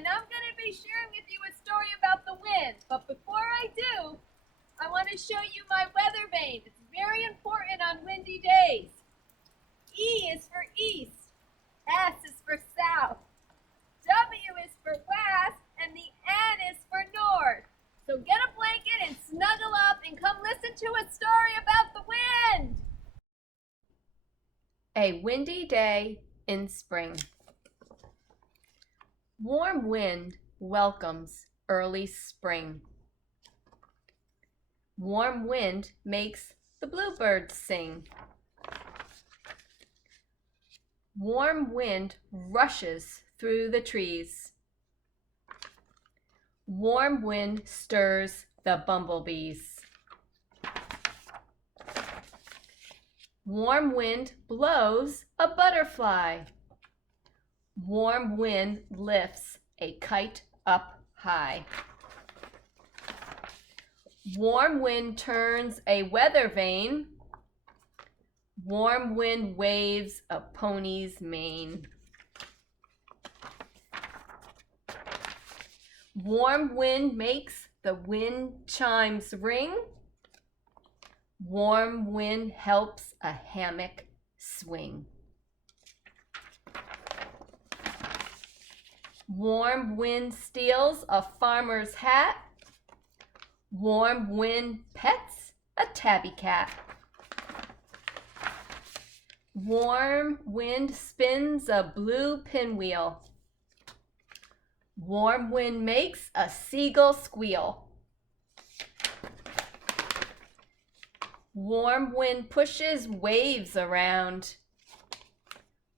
and I'm going to be sharing with you a story about the wind. But before I do, I want to show you my weather vane. It's very important on windy days. E is for east, S is for south, W is for west, and the N is for north. So get a blanket and snuggle up and come listen to a story about the wind. A windy day in spring. Warm wind welcomes early spring. Warm wind makes the bluebirds sing. Warm wind rushes through the trees. Warm wind stirs the bumblebees. Warm wind blows a butterfly. Warm wind lifts a kite up high. Warm wind turns a weather vane. Warm wind waves a pony's mane. Warm wind makes the wind chimes ring. Warm wind helps a hammock swing. Warm wind steals a farmer's hat. Warm wind pets a tabby cat. Warm wind spins a blue pinwheel. Warm wind makes a seagull squeal. Warm wind pushes waves around.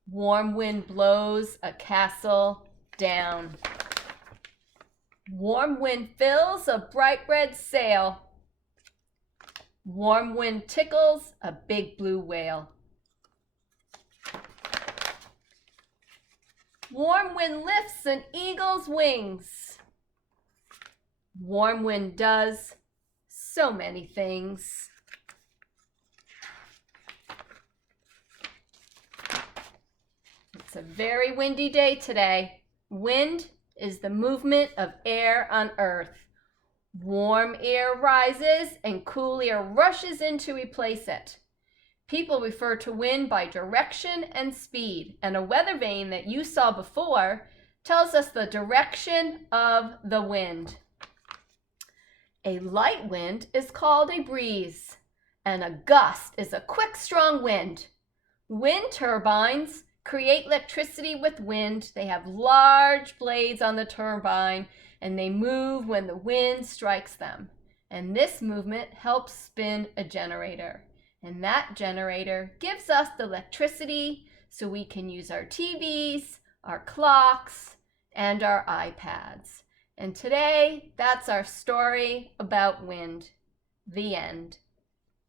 Warm wind blows a castle down. Warm wind fills a bright red sail. Warm wind tickles a big blue whale. Warm wind lifts an eagle's wings. Warm wind does so many things. It's a very windy day today. Wind is the movement of air on earth. Warm air rises and cool air rushes in to replace it. People refer to wind by direction and speed, and a weather vane that you saw before tells us the direction of the wind. A light wind is called a breeze, and a gust is a quick, strong wind. Wind turbines create electricity with wind. They have large blades on the turbine, and they move when the wind strikes them. And this movement helps spin a generator. And that generator gives us the electricity so we can use our TVs, our clocks, and our iPads. And today, that's our story about wind. The end.